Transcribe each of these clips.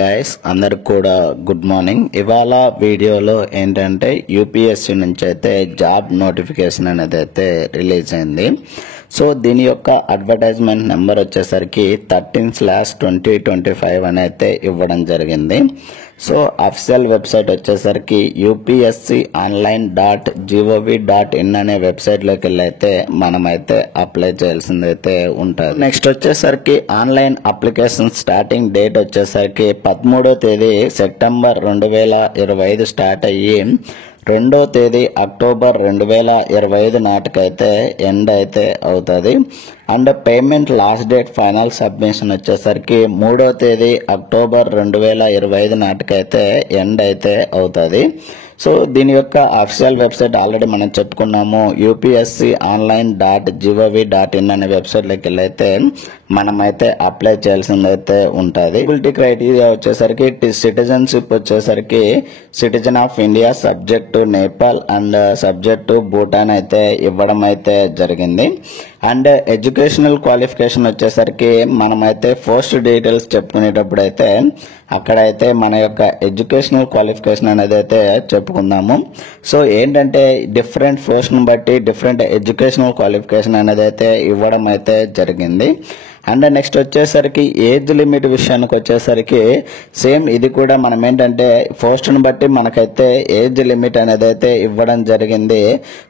Guys అందరికి కూడా good morning. ఇవాళ వీడియోలో ఏంటంటే యూపీఎస్సీ నుంచి అయితే జాబ్ నోటిఫికేషన్ అనేది అయితే రిలీజ్ అయింది. సో దీని యొక్క అడ్వర్టైజ్మెంట్ నెంబర్ వచ్చేసరికి 13/2025 అని అయితే ఇవ్వడం జరిగింది. సో అఫీషియల్ వెబ్సైట్ వచ్చేసరికి upsconline.gov.in అనే వెబ్సైట్ లోకి వెళ్ళి అయితే మనమైతే అప్లై చేయాల్సింది అయితే ఉంటుంది. నెక్స్ట్ వచ్చేసరికి ఆన్లైన్ అప్లికేషన్ స్టార్టింగ్ డేట్ వచ్చేసరికి 13వ తేదీ సెప్టెంబర్ 2025 స్టార్ట్ అయ్యి 2వ తేదీ అక్టోబర్ 2025 నాటికైతే ఎండ్ అయితే అవుతుంది. And payment last date final submission వచ్చేసరికి 3వ తేదీ అక్టోబర్ 2025 నాటికైతే ఎండ్ అయితే అవుతుంది. సో దీని యొక్క అఫీషియల్ వెబ్సైట్ ఆల్రెడీ మనం చెప్పుకున్నాము, upsconline.gov.in అనే వెబ్సైట్ లోకి వెళ్ళైతే మనమైతే అప్లై చేయాల్సింది అయితే ఉంటుంది. ఎలిజిబిలిటీ క్రైటీరియా వచ్చేసరికి సిటిజన్షిప్ వచ్చేసరికి citizen of India, subject to Nepal and subject to Bhutan అయితే ఇవ్వడం అయితే జరిగింది. అండ్ ఎడ్యుకేషనల్ క్వాలిఫికేషన్ వచ్చేసరికి మనమైతే పోస్ట్ డీటెయిల్స్ చెప్పుకునేటప్పుడు అయితే అక్కడైతే మన యొక్క ఎడ్యుకేషనల్ క్వాలిఫికేషన్ అనేది అయితే చెప్పుకుందాము. సో ఏంటంటే డిఫరెంట్ పోస్ట్ ను బట్టి డిఫరెంట్ ఎడ్యుకేషనల్ క్వాలిఫికేషన్ అనేది అయితే ఇవ్వడం అయితే జరిగింది. అండ్ నెక్స్ట్ వచ్చేసరికి ఏజ్ లిమిట్ విషయానికి వచ్చేసరికి సేమ్ ఇది కూడా మనం ఏంటంటే పోస్ట్ ను బట్టి మనకైతే ఏజ్ లిమిట్ అనేది అయితే ఇవ్వడం జరిగింది.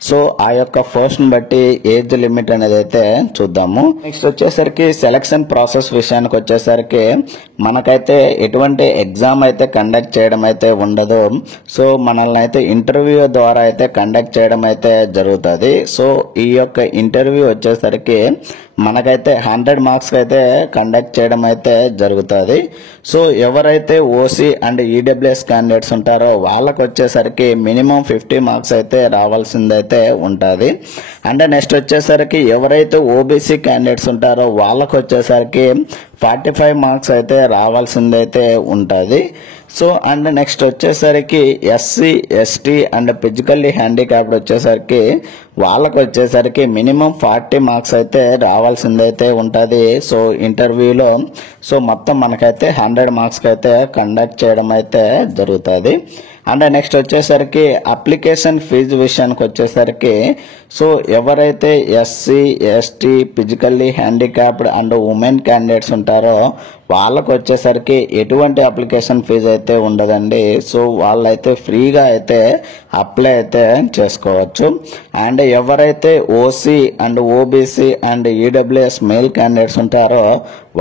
సో ఆ యొక్క పోస్ట్ ను బట్టి ఏజ్ లిమిట్ అనేది అయితే చూద్దాము. నెక్స్ట్ వచ్చేసరికి సెలక్షన్ ప్రాసెస్ విషయానికి వచ్చేసరికి మనకైతే ఎటువంటి ఎగ్జామ్ అయితే కండక్ట్ చేయడం అయితే ఉండదు. సో మనల్ని అయితే ఇంటర్వ్యూ ద్వారా అయితే కండక్ట్ చేయడం అయితే జరుగుతుంది. సో ఈ యొక్క ఇంటర్వ్యూ వచ్చేసరికి మనకైతే 100 మార్క్స్ అయితే కండక్ట్ చేయడం అయితే జరుగుతుంది. సో ఎవరైతే ఓసీ అండ్ ఈడబ్ల్యూఎస్ క్యాండిడేట్స్ ఉంటారో వాళ్ళకు వచ్చేసరికి మినిమం 50 మార్క్స్ అయితే రావాల్సిందైతే ఉంటుంది. అండ్ నెక్స్ట్ వచ్చేసరికి ఎవరైతే ఓబీసీ క్యాండిడేట్స్ ఉంటారో వాళ్ళకు వచ్చేసరికి 45 మార్క్స్ అయితే రావాల్సిందైతే ఉంటుంది. సో అండ్ నెక్స్ట్ వచ్చేసరికి SC, ST and physically handicapped వచ్చేసరికి వాళ్ళకు వచ్చేసరికి మినిమం 40 మార్క్స్ అయితే రావాల్సిందైతే ఉంటుంది. సో ఇంటర్వ్యూలో సో మొత్తం మనకైతే 100 మార్క్స్ అయితే కండక్ట్ చేయడం అయితే జరుగుతుంది. అండ్ నెక్స్ట్ వచ్చేసరికి అప్లికేషన్ ఫీజు విషయానికి వచ్చేసరికి సో ఎవరైతే SC, ST, physically handicapped and women candidates ఉంటారో వాళ్ళకు వచ్చేసరికి ఎటువంటి అప్లికేషన్ ఫీజు అయితే ఉండదండి. సో వాళ్ళైతే ఫ్రీగా అయితే అప్లై అయితే చేసుకోవచ్చు. అండ్ ఎవరైతే OC and OBC and EWS male candidates ఉంటారో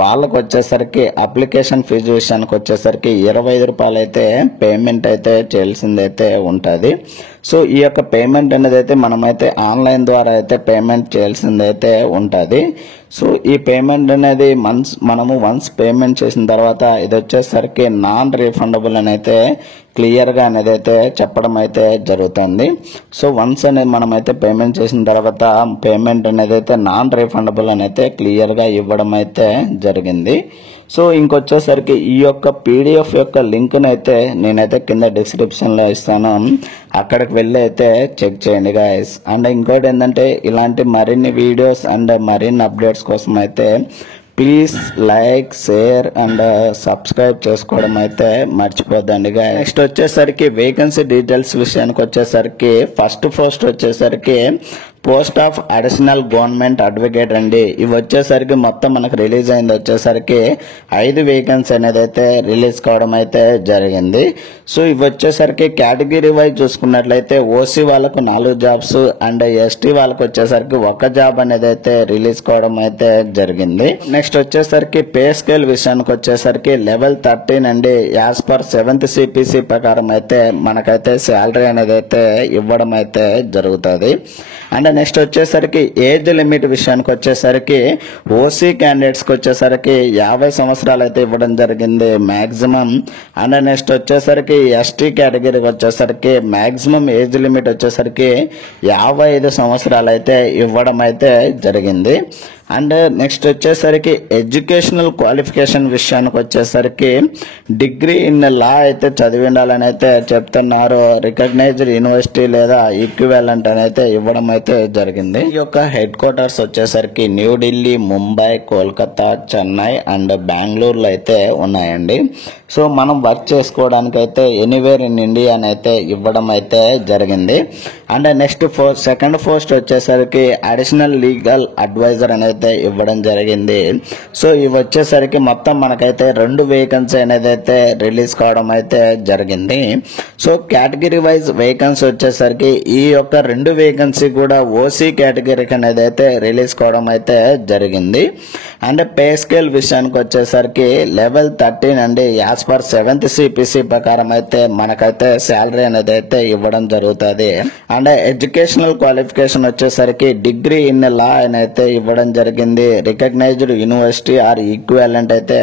వాళ్ళకు వచ్చేసరికి అప్లికేషన్ ఫీజు విషయానికి వచ్చేసరికి 25 రూపాయలు అయితే పేమెంట్ అయితే చేయాల్సిందైతే ఉంటుంది. సో ఈ యొక్క పేమెంట్ అనేది అయితే మనమైతే ఆన్లైన్ ద్వారా అయితే పేమెంట్ చేయాల్సిందైతే ఉంటుంది. సో ఈ పేమెంట్ అనేది మనము వన్స్ పేమెంట్ చేసిన తర్వాత ఇది వచ్చేసరికి నాన్ రీఫండబుల్ అని అయితే క్లియర్ గా అనేది అయితే చెప్పడం అయితే జరుగుతుంది. సో వన్స్ అనేది మనమైతే పేమెంట్ చేసిన తర్వాత పేమెంట్ అనేది అయితే నాన్ రీఫండబుల్ అని అయితే క్లియర్ గా ఇవ్వడం అయితే జరిగింది. సో ఇంకొచ్చేసరికి ఈ యొక్క పీడిఎఫ్ యొక్క లింక్ అయితే నేనైతే కింద డిస్క్రిప్షన్ లో ఇస్తాను, అక్కడికి వెళ్ళి అయితే చెక్ చేయండి గైస్. అండ్ ఇంకోటి ఏంటంటే ఇలాంటి మరిన్ని వీడియోస్ అండ్ మరిన్ని అప్డేట్స్ కోసం అయితే please like, share and subscribe చేసుకోవడం అయితే మర్చిపోద్దండి గైస్. నెక్స్ట్ వచ్చేసరికి వేకెన్సీ డీటెయిల్స్ విషయానికి వచ్చేసరికి ఫస్ట్ పోస్ట్ వచ్చేసరికి post of additional government advocate అండి. ఇవి వచ్చేసరికి మొత్తం మనకు రిలీజ్ అయింది వచ్చేసరికి 5 వేకెన్సీ అనేది అయితే రిలీజ్ కావడం అయితే జరిగింది. సో ఇవి వచ్చేసరికి కేటగిరీ వైజ్ చూసుకున్నట్లయితే ఓసీ వాళ్ళకు 4 జాబ్స్ అండ్ ఎస్టీ వాళ్ళకు వచ్చేసరికి 1 జాబ్ అనేది అయితే రిలీజ్ కావడం అయితే జరిగింది. నెక్స్ట్ వచ్చేసరికి పే స్కేల్ విషయానికి వచ్చేసరికి లెవెల్ 13 అండి. యాజ్ పర్ 7th CPC ప్రకారం అయితే మనకైతే శాలరీ అనేది అయితే ఇవ్వడం అయితే జరుగుతుంది. అండ్ నెక్స్ట్ వచ్చేసరికి ఏజ్ లిమిట్ విషయానికి వచ్చేసరికి ఓసీ క్యాండిడేట్స్ కి వచ్చేసరికి 50 సంవత్సరాలు అయితే ఇవ్వడం జరిగింది మాక్సిమం. అండ్ నెక్స్ట్ వచ్చేసరికి ఎస్టీ కేటగిరీకి వచ్చేసరికి మాక్సిమం ఏజ్ లిమిట్ వచ్చేసరికి 55 సంవత్సరాలు అయితే ఇవ్వడం అయితే జరిగింది. అండ్ నెక్స్ట్ వచ్చేసరికి ఎడ్యుకేషనల్ క్వాలిఫికేషన్ విషయానికి వచ్చేసరికి డిగ్రీ ఇన్ లా అయితే చదివి ఉండాలని అయితే చెప్తున్నారు. రికగ్నైజ్డ్ యూనివర్సిటీ లేదా ఈక్వివాలెంట్ అని అయితే ఇవ్వడం అయితే జరిగింది. ఈ యొక్క హెడ్ క్వార్టర్స్ వచ్చేసరికి న్యూఢిల్లీ, ముంబై, కోల్కతా, చెన్నై అండ్ బెంగళూరులో అయితే ఉన్నాయండి. సో మనం వర్క్ చేసుకోవడానికి అయితే ఎనీవేర్ ఇన్ ఇండియా అని అయితే ఇవ్వడం అయితే జరిగింది. అండ్ నెక్స్ట్ సెకండ్ పోస్ట్ వచ్చేసరికి అడిషనల్ లీగల్ అడ్వైజర్ అని అయితే ఇవ్వడం జరిగింది. సో ఇవి వచ్చేసరికి మొత్తం మనకైతే 2 వేకెన్సీ అనేది అయితే రిలీజ్ కావడం అయితే జరిగింది. సో కేటగిరీ వైజ్ వేకెన్సీ వచ్చేసరికి ఈ యొక్క 2 వేకెన్సీ కూడా ఓసీ కేటగిరీకి అనేది అయితే రిలీజ్ కావడం అయితే జరిగింది. అండ్ పే స్కేల్ విషయానికి వచ్చేసరికి లెవెల్ 13 అండి. యాజ్ పర్ 7th CPC ప్రకారం అయితే మనకైతే శాలరీ అనేది అయితే ఇవ్వడం జరుగుతుంది. అండ్ ఎడ్యుకేషనల్ క్వాలిఫికేషన్ వచ్చేసరికి డిగ్రీ ఇన్ లా అని అయితే ఇవ్వడం జరిగింది. రికగ్నైజ్డ్ యూనివర్సిటీ ఆర్ ఈక్వివాలెంట్ అయితే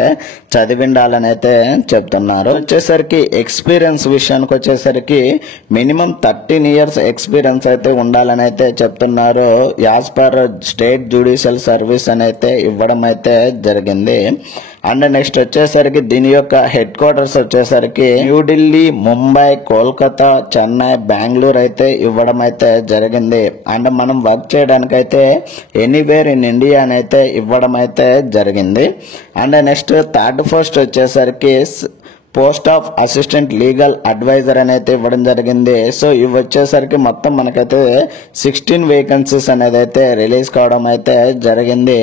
చదివి ఉండాలని అయితే చెప్తున్నారు. వచ్చేసరికి ఎక్స్పీరియన్స్ విషయానికి వచ్చేసరికి మినిమం 13 years ఎక్స్పీరియన్స్ అయితే ఉండాలని అయితే చెప్తున్నారు. As per state judicial service అని అయితే ఇవ్వడం అయితే జరిగింది. అండ్ నెక్స్ట్ వచ్చేసరికి దీని యొక్క హెడ్ క్వార్టర్స్ వచ్చేసరికి న్యూఢిల్లీ, ముంబై, కోల్కతా, చెన్నై, బెంగళూరు అయితే ఇవ్వడం అయితే జరిగింది. అండ్ మనం వర్క్ చేయడానికి అయితే ఎనీవేర్ ఇన్ ఇండియా అని అయితే ఇవ్వడం అయితే జరిగింది. అండ్ నెక్స్ట్ థర్డ్ పోస్ట్ వచ్చేసరికి post of assistant legal advisor అని అయితే ఇవ్వడం జరిగింది. సో ఇవి వచ్చేసరికి మొత్తం మనకైతే 16 వేకెన్సీస్ అనేది అయితే రిలీజ్ కావడం అయితే జరిగింది.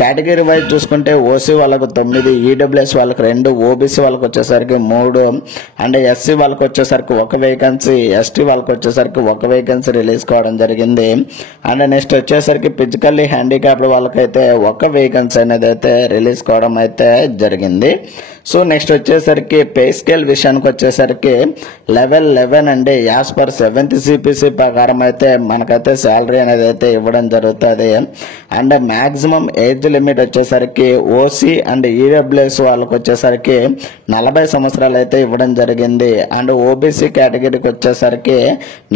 కేటగిరీ వైజ్ చూసుకుంటే ఓసీ వాళ్ళకు 9, ఈడబ్ల్యూఎస్ వాళ్ళకి 2, ఓబీసీ వాళ్ళకి వచ్చేసరికి 3 అండ్ ఎస్సీ వాళ్ళకి వచ్చేసరికి 1 వేకెన్సీ, ఎస్టీ వాళ్ళకి వచ్చేసరికి 1 వేకెన్సీ రిలీజ్ కావడం జరిగింది. అండ్ నెక్స్ట్ వచ్చేసరికి ఫిజికల్లీ హ్యాండిక్యాప్డ్ వాళ్ళకైతే 1 వేకెన్సీ అనేది అయితే రిలీజ్ కావడం అయితే జరిగింది. సో నెక్స్ట్ వచ్చేసరికి పే స్కేల్ విషయానికి వచ్చేసరికి లెవెల్ 11 అండి. యాజ్ పర్ 7th CPC ప్రకారం అయితే మనకైతే శాలరీ అనేది అయితే ఇవ్వడం జరుగుతుంది. అండ్ మాక్సిమం ఏజ్ లిమిట్ వచ్చేసరికి ఓసీ అండ్ ఈడబ్ల్యూఎస్ వాళ్ళకి వచ్చేసరికి 40 సంవత్సరాలు అయితే ఇవ్వడం జరిగింది. అండ్ ఓబీసీ కేటగిరీకి వచ్చేసరికి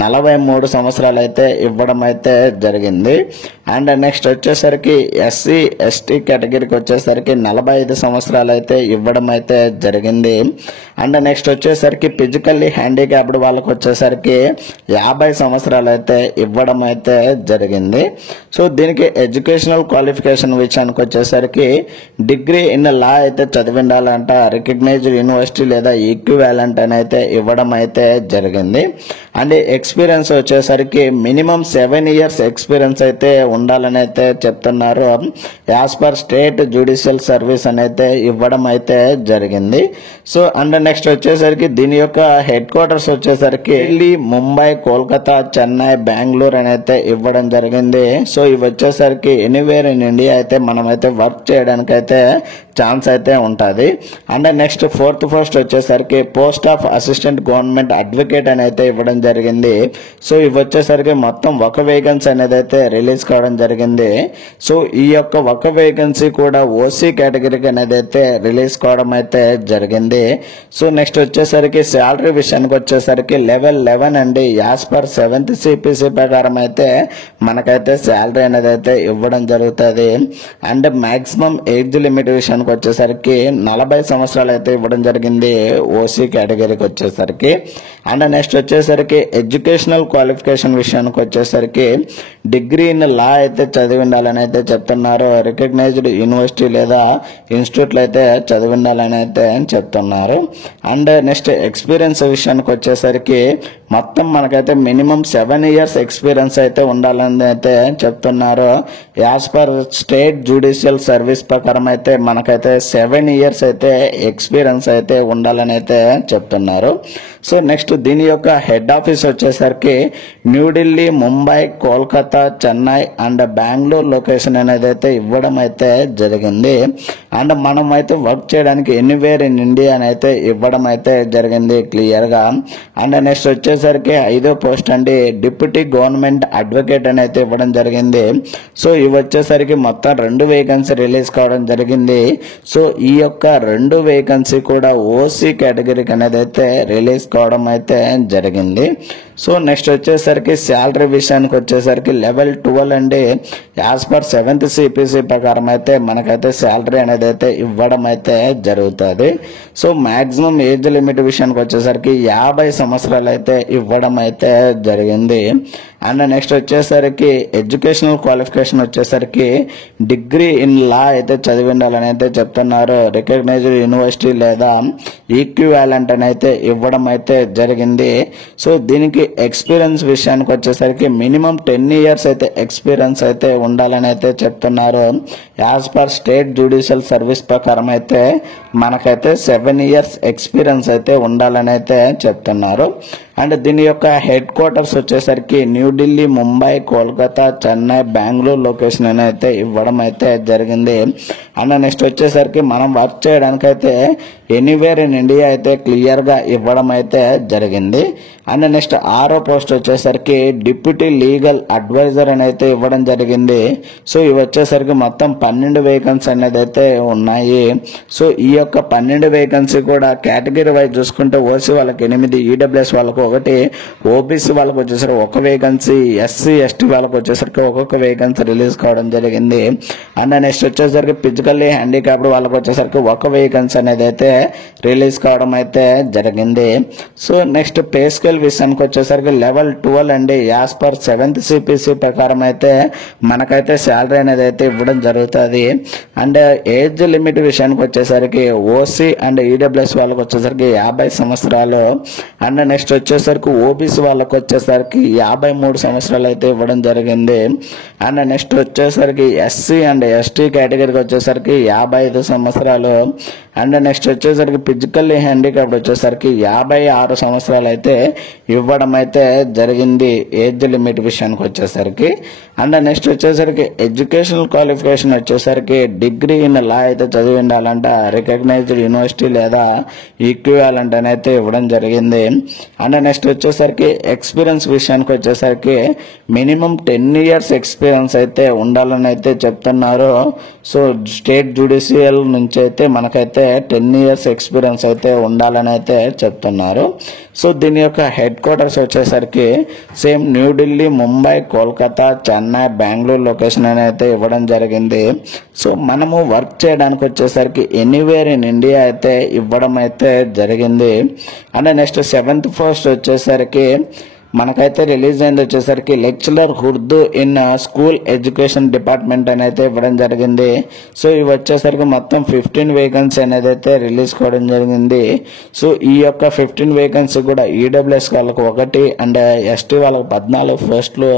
43 సంవత్సరాలు అయితే ఇవ్వడం అయితే జరిగింది. అండ్ నెక్స్ట్ వచ్చేసరికి ఎస్సీ ఎస్టీ కేటగిరీకి వచ్చేసరికి 45 సంవత్సరాలు అయితే ఇవ్వడం అయితే జరిగింది. అండ్ నెక్స్ట్ వచ్చేసరికి ఫిజికల్లీ హ్యాండిక్యాప్డ్ వాళ్ళకి వచ్చేసరికి 50 సంవత్సరాలు అయితే ఇవ్వడం అయితే జరిగింది. సో దీనికి ఎడ్యుకేషనల్ క్వాలిఫికేషన్ విషయానికి వచ్చేసరికి డిగ్రీ ఇన్ లా అయితే చదివి ఉండాలంట. రికగ్నైజ్డ్ యూనివర్సిటీ లేదా ఈక్వివాలెంట్ అని అయితే ఇవ్వడం అయితే జరిగింది. అండ్ ఎక్స్పీరియన్స్ వచ్చేసరికి మినిమం 7 years ఎక్స్పీరియన్స్ అయితే ఉండాలని అయితే చెప్తున్నారు. As per state judicial service అని అయితే ఇవ్వడం అయితే జరిగింది. సో అండ్ నెక్స్ట్ వచ్చేసరికి దీని యొక్క హెడ్ క్వార్టర్స్ వచ్చేసరికి ఢిల్లీ, ముంబై, కోల్కతా, చెన్నై, బెంగళూరు అని అయితే ఇవ్వడం జరిగింది. సో ఇవి వచ్చేసరికి ఎనీవేర్ ఇన్ ఇండియా అయితే మనమైతే వర్క్ చేయడానికి అయితే ఛాన్స్ అయితే ఉంటుంది. అండ్ నెక్స్ట్ ఫోర్త్ పోస్ట్ వచ్చేసరికి post of assistant government advocate అని అయితే ఇవ్వడం జరిగింది. సో ఇవి వచ్చేసరికి మొత్తం 1 వేకెన్సీ అనేది అయితే రిలీజ్ కావడం జరిగింది. సో ఈ యొక్క 1 వేకెన్సీ కూడా ఓసీ కేటగిరీకి అనేది అయితే రిలీజ్ కావడం అయితే జరిగింది. సో నెక్స్ట్ వచ్చేసరికి శాలరీ విషయానికి వచ్చేసరికి లెవెల్ 11 అండి. యాజ్ పర్ 7th CPC ప్రకారం అయితే మనకైతే శాలరీ అనేది అయితే ఇవ్వడం జరుగుతుంది. అండ్ మాక్సిమం ఏజ్ లిమిట్ విషయానికి వచ్చేసరికి 40 సంవత్సరాలు అయితే ఇవ్వడం జరిగింది ఓసీ కేటగిరీకి వచ్చేసరికి. అండ్ నెక్స్ట్ వచ్చేసరికి ఎడ్యుకేషనల్ క్వాలిఫికేషన్ విషయానికి వచ్చేసరికి డిగ్రీ ఇన్ లా అయితే చదివి ఉండాలని అయితే చెప్తున్నారు. రికగ్నైజ్డ్ యూనివర్సిటీ లేదా ఇన్స్టిట్యూట్లో అయితే చదివి ఉండాలని అయితే చెప్తున్నారు. అండ్ నెక్స్ట్ ఎక్స్పీరియన్స్ విషయానికి వచ్చేసరికి మొత్తం మనకైతే మినిమం 7 years ఎక్స్పీరియన్స్ అయితే ఉండాలని అయితే చెప్తున్నారు. As per state judicial service ప్రకారం అయితే మనకైతే 7 years అయితే ఎక్స్పీరియన్స్ అయితే ఉండాలని అయితే చెప్తున్నారు. సో నెక్స్ట్ దీని యొక్క హెడ్ ఆఫీస్ వచ్చేసరికి న్యూఢిల్లీ, ముంబై, కోల్కతా, చెన్నై అండ్ బెంగళూరు లొకేషన్ అనేది అయితే ఇవ్వడం అయితే జరిగింది. అండ్ మనం అయితే వర్క్ చేయడానికి ఎనీవేర్ ఇన్ ఇండియా అని అయితే ఇవ్వడం అయితే జరిగింది క్లియర్ గా. అండ్ నెక్స్ట్ వచ్చేసరికి 5వ పోస్ట్ అండి డిప్యూటీ గవర్నమెంట్ అడ్వకేట్ అని అయితే ఇవ్వడం జరిగింది. సో ఇవి వచ్చేసరికి మొత్తం 2 వేకెన్సీ రిలీజ్ కావడం జరిగింది. సో ఈ యొక్క 2 వేకెన్సీ కూడా ఓసీ కేటగిరీకి అనేది అయితే రిలీజ్ కావడం అయితే జరిగింది. సో నెక్స్ట్ వచ్చేసరికి శాలరీ విషయానికి వచ్చేసరికి లెవెల్ 12 అండి. యాజ్ పర్ 7th CPC ప్రకారం అయితే మనకైతే శాలరీ అనేది అయితే ఇవ్వడం అయితే జరుగుతుంది. సో మాక్సిమం ఏజ్ లిమిట్ విషయానికి వచ్చేసరికి 50 సంవత్సరాలు అయితే ఇవ్వడం అయితే జరిగింది. అండ్ నెక్స్ట్ వచ్చేసరికి ఎడ్యుకేషనల్ క్వాలిఫికేషన్ వచ్చేసరికి డిగ్రీ ఇన్ లా అయితే చదివి ఉండాలని అయితే చెప్తున్నారు. రికగ్నైజ్డ్ యూనివర్సిటీ లేదా ఈక్వివాలెంట్ అని అయితే ఇవ్వడం అయితే జరిగింది. సో దీనికి ఎక్స్పీరియన్స్ విషయానికి వచ్చేసరికి మినిమం 10 years అయితే ఎక్స్పీరియన్స్ అయితే ఉండాలని అయితే చెప్తున్నారు. As per state judicial service ప్రకారం అయితే మనకైతే 7 years ఎక్స్పీరియన్స్ అయితే ఉండాలని అయితే చెప్తున్నారు. అండ్ దీని యొక్క హెడ్ క్వార్టర్స్ వచ్చేసరికి న్యూఢిల్లీ, ముంబై, కోల్కతా, చెన్నై, బెంగళూరు లొకేషన్ అని అయితే ఇవ్వడం అయితే జరిగింది. అండ్ నెక్స్ట్ వచ్చేసరికి మనం వర్క్ చేయడానికి అయితే ఎనీవేర్ ఇన్ ఇండియా అయితే క్లియర్ గా ఇవ్వడం అయితే జరిగింది. అండ్ నెక్స్ట్ 6వ పోస్ట్ వచ్చేసరికి డిప్యూటీ లీగల్ అడ్వైజర్ అని అయితే ఇవ్వడం జరిగింది. సో ఇవి వచ్చేసరికి మొత్తం 12 వేకెన్సీ అనేది అయితే ఉన్నాయి. సో ఈ యొక్క 12 వేకెన్సీ కూడా కేటగిరీ వైజ్ చూసుకుంటే ఓసీ వాళ్ళకి 8, ఈడబ్ల్యూఎస్ వాళ్ళకు 1, ఓబీసీ వాళ్ళకి వచ్చేసరికి 1 వేకెన్సీ, ఎస్సీ ఎస్టీ వాళ్ళకి వచ్చేసరికి ఒక్కొక్క వేకెన్సీ రిలీజ్ కావడం జరిగింది. అండ్ నెక్స్ట్ వచ్చేసరికి ఫిజికల్లీ హ్యాండిక్యాప్డ్ వాళ్ళకి వచ్చేసరికి 1 వేకెన్సీ అనేది అయితే రిలీజ్ కావడం అయితే జరిగింది. సో నెక్స్ట్ పే స్కేల్ విషయానికి వచ్చేసరికి లెవెల్ 12 అండి. యాజ్ పర్ 7th CPC ప్రకారం అయితే మనకైతే శాలరీ అనేది అయితే ఇవ్వడం జరుగుతుంది. అండ్ ఏజ్ లిమిట్ విషయానికి వచ్చేసరికి ఓసీ అండ్ ఈడబ్ల్యూఎస్ వాళ్ళకి వచ్చేసరికి 50 సంవత్సరాలు. అండ్ నెక్స్ట్ వచ్చేసరికి ఓబీసీ వాళ్ళకి వచ్చేసరికి 53 సంవత్సరాలు అయితే ఇవ్వడం జరిగింది. అండ్ నెక్స్ట్ వచ్చేసరికి ఎస్సీ అండ్ ఎస్టీ కేటగిరీకి వచ్చేసరికి 55 సంవత్సరాలు. అండ్ నెక్స్ట్ వచ్చేసరికి ఫిజికల్లీ హ్యాండిక్యాప్డ్ వచ్చేసరికి 56 సంవత్సరాలు అయితే ఇవ్వడం అయితే జరిగింది ఏజ్ లిమిట్ విషయానికి వచ్చేసరికి. అండ్ నెక్స్ట్ వచ్చేసరికి ఎడ్యుకేషనల్ క్వాలిఫికేషన్ వచ్చేసరికి డిగ్రీ ఇన్ లా అయితే చదివి ఉండాలంట. రికగ్నైజ్డ్ యూనివర్సిటీ లేదా ఈక్వివాలెంట్ అని అయితే ఇవ్వడం జరిగింది. అండ్ నెక్స్ట్ వచ్చేసరికి ఎక్స్పీరియన్స్ విషయానికి వచ్చేసరికి మినిమం 10 years ఎక్స్పీరియన్స్ అయితే ఉండాలని అయితే చెప్తున్నారు. సో స్టేట్ జ్యుడిషియల్ నుంచి అయితే మనకైతే 10 years ఎక్స్పీరియన్స్ అయితే ఉండాలని అయితే చెప్తున్నారు. సో దీని యొక్క హెడ్ క్వార్టర్స్ వచ్చేసరికి సేమ్ న్యూఢిల్లీ, ముంబై, కోల్కతా, చెన్నై, బెంగళూరు లొకేషన్ అని అయితే ఇవ్వడం జరిగింది. సో మనము వర్క్ చేయడానికి వచ్చేసరికి ఎనీవేర్ ఇన్ ఇండియా అయితే ఇవ్వడం అయితే జరిగింది. అండ్ నెక్స్ట్ 7th పోస్ట్ వచ్చేసరికి మనకైతే రిలీజ్ అయింది వచ్చేసరికి lecturer Urdu in school education department అని అయితే ఇవ్వడం జరిగింది. సో ఇవి వచ్చేసరికి మొత్తం 15 వేకెన్సీ అనేది అయితే రిలీజ్ కావడం జరిగింది. సో ఈ యొక్క 15 వేకెన్సీ కూడా ఈడబ్ల్యూఎస్ వాళ్ళకి 1 అండ్ ఎస్టీ వాళ్ళకి 14 పోస్టులు.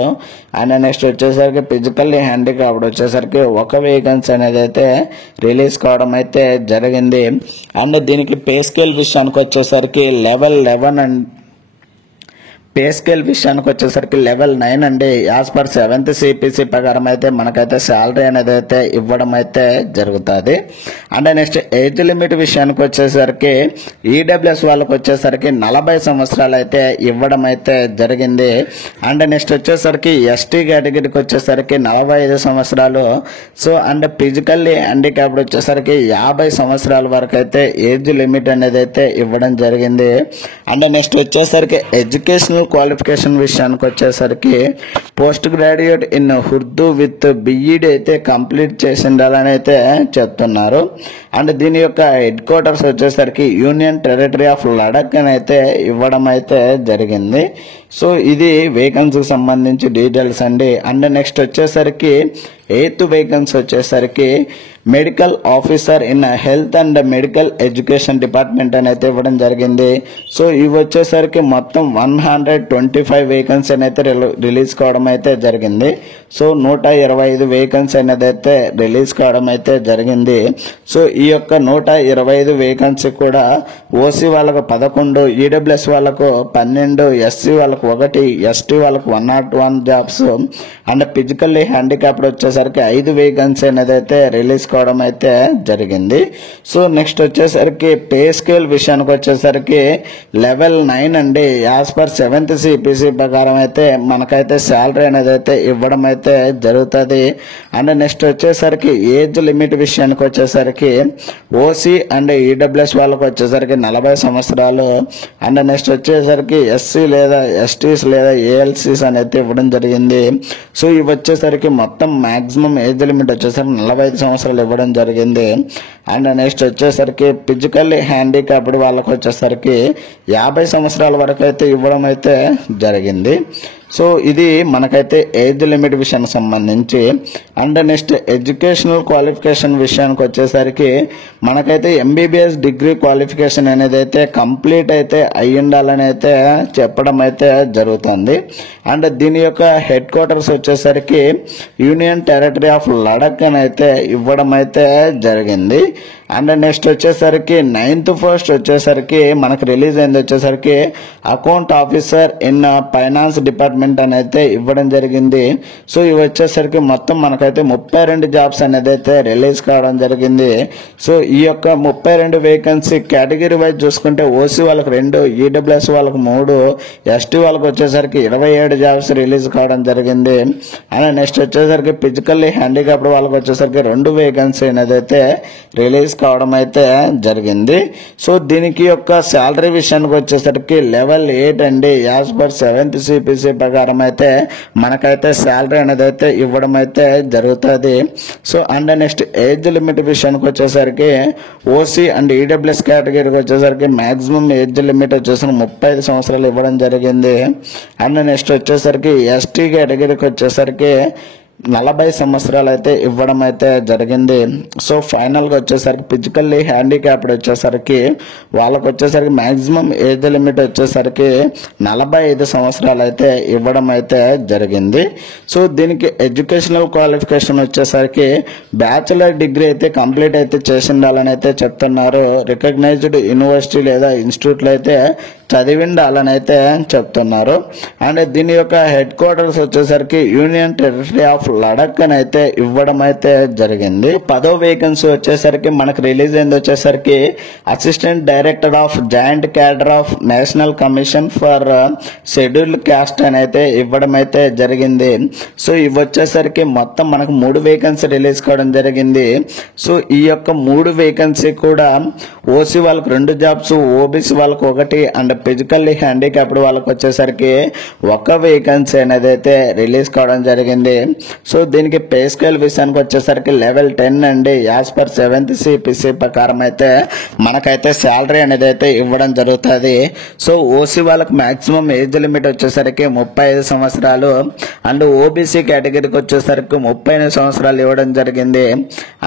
అండ్ నెక్స్ట్ వచ్చేసరికి ఫిజికల్లీ హ్యాండిక్యాప్డ్ వచ్చేసరికి 1 వేకెన్సీ అనేది అయితే రిలీజ్ కావడం అయితే జరిగింది. అండ్ దీనికి పే స్కేల్ విషయానికి వచ్చేసరికి లెవెల్ 11 అండ్ పే స్కేల్ విషయానికి వచ్చేసరికి లెవెల్ 9 అండి. యాజ్ పర్ 7th CPC ప్రకారం అయితే మనకైతే శాలరీ అనేది అయితే ఇవ్వడం అయితే జరుగుతుంది. అండ్ నెక్స్ట్ ఏజ్ లిమిట్ విషయానికి వచ్చేసరికి ఈడబ్ల్యూఎస్ వాళ్ళకి వచ్చేసరికి 40 సంవత్సరాలు అయితే ఇవ్వడం అయితే జరిగింది. అండ్ నెక్స్ట్ వచ్చేసరికి ఎస్టీ కేటగిరీకి వచ్చేసరికి 45 సంవత్సరాలు. సో అండ్ ఫిజికల్లీ హ్యాండిక్యాప్డ్ వచ్చేసరికి 50 సంవత్సరాల వరకు అయితే ఏజ్ లిమిట్ అనేది అయితే ఇవ్వడం జరిగింది. అండ్ నెక్స్ట్ వచ్చేసరికి ఎడ్యుకేషనల్ క్వాలిఫికేషన్ విషయానికి వచ్చేసరికి post graduate in Urdu with BEd అయితే కంప్లీట్ చేసి ఉండాలని అయితే చెప్తున్నారు. అండ్ దీని యొక్క హెడ్ క్వార్టర్స్ వచ్చేసరికి యూనియన్ టెరిటరీ ఆఫ్ లడాక్ అని అయితే ఇవ్వడం అయితే జరిగింది. సో ఇది వేకెన్సీకి సంబంధించి డీటెయిల్స్ అండి. అండ్ నెక్స్ట్ వచ్చేసరికి 8th వేకెన్సీ వచ్చేసరికి medical officer in health and medical education department అని అయితే ఇవ్వడం జరిగింది. సో ఇవి వచ్చేసరికి మొత్తం 125 వేకెన్సీ అయితే రిలీజ్ కావడం అయితే జరిగింది. సో 125 వేకెన్సీ అనేది అయితే రిలీజ్ కావడం అయితే జరిగింది. సో ఈ యొక్క 125 వేకెన్సీ కూడా ఓసీ వాళ్ళకు 11, ఈడబ్ల్యూఎస్ వాళ్ళకు 12, ఎస్సీ వాళ్ళకు 1, ఎస్టీ వాళ్ళకు 101 జాబ్స్ అండ్ ఫిజికల్లీ హ్యాండిక్యాప్డ్ వచ్చేసరికి 5 వేకెన్సీ అనేది అయితే రిలీజ్ కావడం తీసుకోవడం అయితే జరిగింది. సో నెక్స్ట్ వచ్చేసరికి పే స్కేల్ విషయానికి వచ్చేసరికి లెవెల్ 9 అండి. యాజ్ పర్ 7th CPC ప్రకారం అయితే మనకైతే శాలరీ అనేది అయితే ఇవ్వడం అయితే జరుగుతుంది. అండ్ నెక్స్ట్ వచ్చేసరికి ఏజ్ లిమిట్ విషయానికి వచ్చేసరికి ఓసీ అండ్ ఈడబ్ల్యూఎస్ వాళ్ళకి వచ్చేసరికి 40 సంవత్సరాలు. అండ్ నెక్స్ట్ వచ్చేసరికి ఎస్సీ లేదా ఎస్టీస్ లేదా ఏఎల్సీస్ అనేది ఇవ్వడం జరిగింది. సో ఇవి వచ్చేసరికి మొత్తం మాక్సిమం ఏజ్ లిమిట్ వచ్చేసరికి 45 సంవత్సరాలు ఇవ్వడం జరిగింది. అండ్ నెక్స్ట్ వచ్చేసరికి ఫిజికల్లీ హ్యాండిక్యాప్డ్ వాళ్ళకి వచ్చేసరికి 50 సంవత్సరాల వరకు అయితే ఇవ్వడం అయితే జరిగింది. సో ఇది మనకైతే ఏజ్ లిమిట్ విషయానికి సంబంధించి. అండ్ నెక్స్ట్ ఎడ్యుకేషనల్ క్వాలిఫికేషన్ విషయానికి వచ్చేసరికి మనకైతే ఎంబీబీఎస్ డిగ్రీ క్వాలిఫికేషన్ అనేది అయితే కంప్లీట్ అయితే అయి ఉండాలని అయితే చెప్పడం అయితే జరుగుతుంది. అండ్ దీని యొక్క హెడ్ క్వార్టర్స్ వచ్చేసరికి యూనియన్ టెరిటరీ ఆఫ్ లడక్ అని అయితే ఇవ్వడం అయితే జరిగింది. అండ్ నెక్స్ట్ వచ్చేసరికి 9th పోస్ట్ వచ్చేసరికి మనకు రిలీజ్ అయింది వచ్చేసరికి account officer in finance department అని అయితే ఇవ్వడం జరిగింది. సో ఇవి వచ్చేసరికి మొత్తం మనకైతే 32 జాబ్స్ అనేది అయితే రిలీజ్ కావడం జరిగింది. సో ఈ యొక్క 32 వేకెన్సీ కేటగిరీ వైజ్ చూసుకుంటే ఓసీ వాళ్ళకి 2, ఈడబ్ల్యూఎస్ వాళ్ళకి 3, ఎస్టీ వాళ్ళకి వచ్చేసరికి 27 జాబ్స్ రిలీజ్ కావడం జరిగింది. అండ్ నెక్స్ట్ వచ్చేసరికి ఫిజికల్లీ హ్యాండిక్యాప్డ్ వాళ్ళకి వచ్చేసరికి 2 వేకెన్సీ అనేది అయితే రిలీజ్ కావడం అయితే జరిగింది. సో దీనికి యొక్క శాలరీ విషయానికి వచ్చేసరికి లెవెల్ 8 అండి. యాజ్ పర్ 7th CPC ప్రకారం అయితే మనకైతే శాలరీ అనేది అయితే ఇవ్వడం అయితే జరుగుతుంది. So and next age limit విషయానికి వచ్చేసరికి ఓసీ అండ్ ఈడబ్ల్యూఎస్ కేటగిరీకి వచ్చేసరికి మాక్సిమం ఏజ్ లిమిట్ వచ్చేసరికి 35 సంవత్సరాలు ఇవ్వడం జరిగింది. అండ్ నెక్స్ట్ వచ్చేసరికి ఎస్టీ కేటగిరీకి వచ్చేసరికి 40 సంవత్సరాలు అయితే ఇవ్వడం అయితే జరిగింది. సో ఫైనల్గా వచ్చేసరికి ఫిజికల్లీ హ్యాండిక్యాప్డ్ వచ్చేసరికి వాళ్ళకి వచ్చేసరికి మాక్సిమం ఏజ్ లిమిట్ వచ్చేసరికి 45 సంవత్సరాలు అయితే ఇవ్వడం అయితే జరిగింది. సో దీనికి ఎడ్యుకేషనల్ క్వాలిఫికేషన్ వచ్చేసరికి బ్యాచిలర్ డిగ్రీ అయితే కంప్లీట్ అయితే చేసి ఉండాలని అయితే చెప్తున్నారు. రికగ్నైజ్డ్ యూనివర్సిటీ లేదా ఇన్స్టిట్యూట్లో అయితే చదివి ఉండాలని అయితే చెప్తున్నారు. అండ్ దీని యొక్క హెడ్ క్వార్టర్స్ వచ్చేసరికి యూనియన్ టెరిటరీ ఆఫ్ లడక్ అని అయితే ఇవ్వడం అయితే జరిగింది. 10వ వేకెన్సీ వచ్చేసరికి మనకు రిలీజ్ అయింది వచ్చేసరికి assistant director of joint cadre of national commission for scheduled caste అని అయితే ఇవ్వడం అయితే జరిగింది. సో ఇవి వచ్చేసరికి మొత్తం మనకు 3 వేకెన్సీ రిలీజ్ కావడం జరిగింది. సో ఈ యొక్క 3 వేకెన్సీ కూడా ఓసీ వాళ్ళకి 2 జాబ్స్, ఓబీసీ వాళ్ళకి 1 అండ్ ఫిజికల్లీ హ్యాండిక్యాప్డ్ వాళ్ళకి వచ్చేసరికి 1 వేకెన్సీ అనేది అయితే రిలీజ్ కావడం జరిగింది. సో దీనికి పే స్కేల్ విషయానికి వచ్చేసరికి లెవెల్ 10 అండి. యాజ్ పర్ 7th CPC ప్రకారం అయితే మనకైతే శాలరీ అనేది అయితే ఇవ్వడం జరుగుతుంది. సో ఓసీ వాళ్ళకి మాక్సిమం ఏజ్ లిమిట్ వచ్చేసరికి 35 సంవత్సరాలు అండ్ ఓబీసీ కేటగిరీకి వచ్చేసరికి 38 సంవత్సరాలు ఇవ్వడం జరిగింది.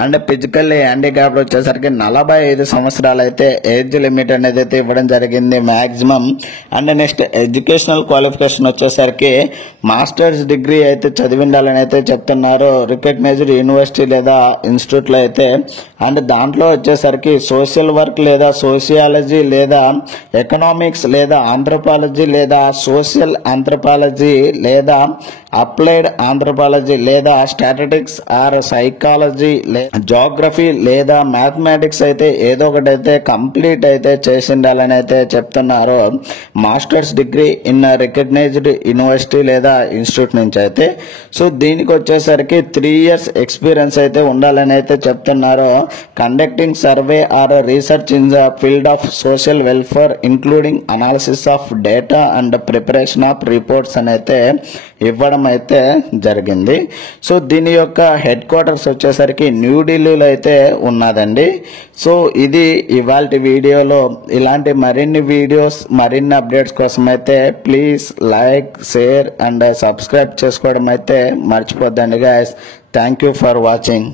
అండ్ ఫిజికల్లీ హ్యాండిక్యాప్డ్ వచ్చేసరికి 45 సంవత్సరాలు అయితే ఏజ్ లిమిట్ అనేది అయితే ఇవ్వడం జరిగింది maximum. And next educational qualification వచ్చేసరికి మాస్టర్స్ డిగ్రీ అయితే చదివి ఉండాలని అయితే చెప్తున్నారు. రికగ్నైజ్డ్ యూనివర్సిటీ లేదా ఇన్స్టిట్యూట్ లో అయితే. అండ్ దాంట్లో వచ్చేసరికి సోషల్ వర్క్ లేదా సోషియాలజీ లేదా ఎకనామిక్స్ లేదా ఆంథ్రోపాలజీ లేదా సోషల్ ఆంథ్రోపాలజీ లేదా అప్లైడ్ ఆంథ్రోపాలజీ లేదా స్టాటిస్టిక్స్ ఆర్ సైకాలజీ జోగ్రఫీ లేదా మ్యాథమెటిక్స్ అయితే ఏదో ఒకటి అయితే కంప్లీట్ అయితే చేసి ఉండాలని అయితే చెప్తున్నారు. Masters degree in recognised university లేదా ఇన్స్టిట్యూట్ నుంచి అయితే. సో దీనికి వచ్చేసరికి 3 years ఎక్స్పీరియన్స్ అయితే ఉండాలని అయితే చెప్తున్నారు. Conducting survey are research in the field of social welfare including analysis of data and preparation of reports అని అయితే ఇవ్వడం అయితే జరిగింది. సో దీని యొక్క హెడ్ క్వార్టర్స్ వచ్చేసరికి న్యూఢిల్లీలో అయితే ఉన్నదండి. సో ఇది ఇవాల్టి వీడియోలో. ఇలాంటి మరిన్ని వీడియోస్ మరిన్ని అప్డేట్స్ కోసం అయితే please like, share and subscribe చేసుకోవడం అయితే మర్చిపోద్దండి guys. Thank you for watching.